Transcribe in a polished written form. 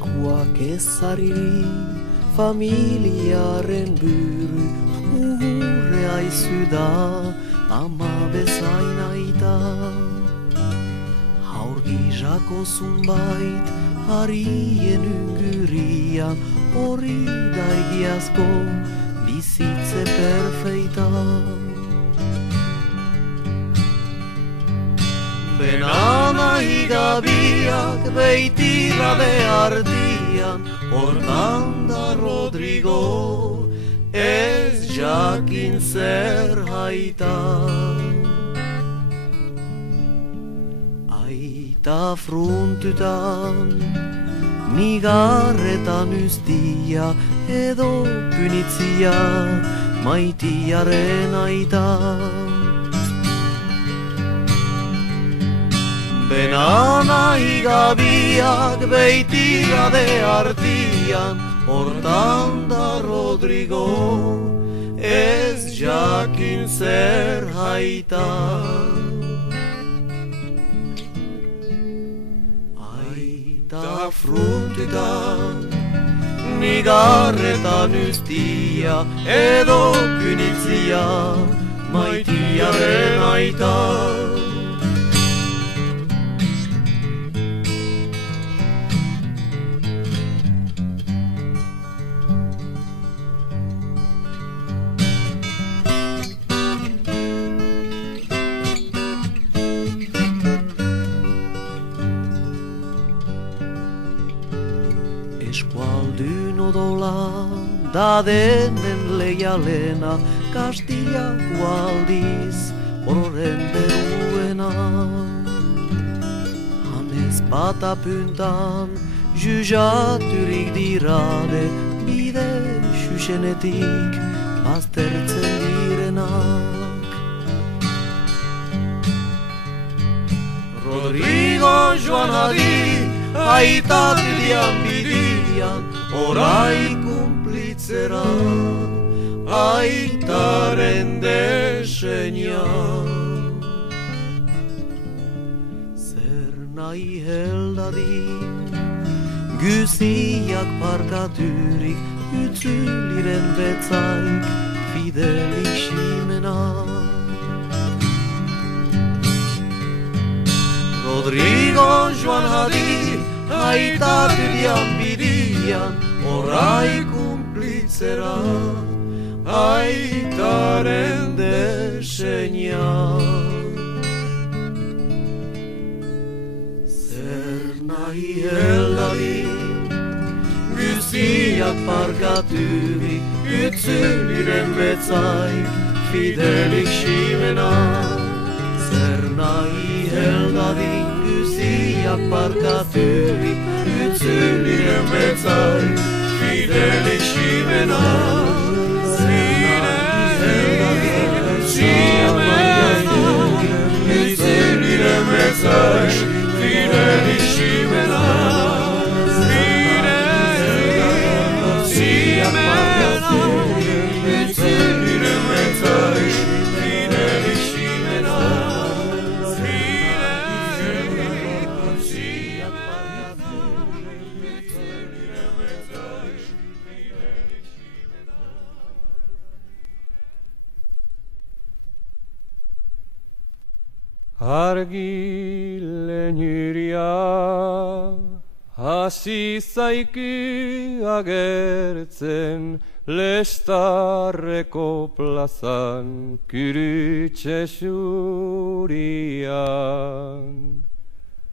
Jainkoak ezari, familiaren buru, urre aizu da, ama bezain aita. Haurgizako zunbait, harien ungurian, hori da egiazko, bizitze perfeita. Benana higabiak beitira behartian, hortan da Rodrigo, ez jakin zer haita. Aita fruntutan, nigarretan ustia, edo punitzia, maitiaren aita. Benana higabiak beitira behartian, hortan da Rodrigo, ez jakin zer haita. Aita fruntutan, nigarretan ustia, edo punitzia, maitiaren aita. Eskualdun odola, da denen leialena, Kastilako aldiz, ororen beruena. Hanez batapuntan, jujaturik dirade, bide xuxenetik, baztertzen direnak. Rodrigo joan adi, aitatidian bidian, orai kumplitzera, aitaren desenia. Zer nahi heldadin, guziak parkaturik, utzuliren betzaik, fidelik ximena. Rodrigo joan hadi, aitatidian bidian, orai kumplitzera, aitaren desenia. Zer nahi heldadin, guziak parkaturik, utzuliren betzaik, fidelik ximena. Zer nahi heldadin, guziak parkaturik, utzuliren betzaik, fidelik ximena. Zer nahi heldadin, guziak parkaturik, utzuliren betzaik, fidelik ximena. Zer nahi heldadin, guziak parkaturik, utzuliren betzaik, fidelik ximena. Argi leñuria hasi zaiku agertzen Lestarreko plazan Kurutxe xurian.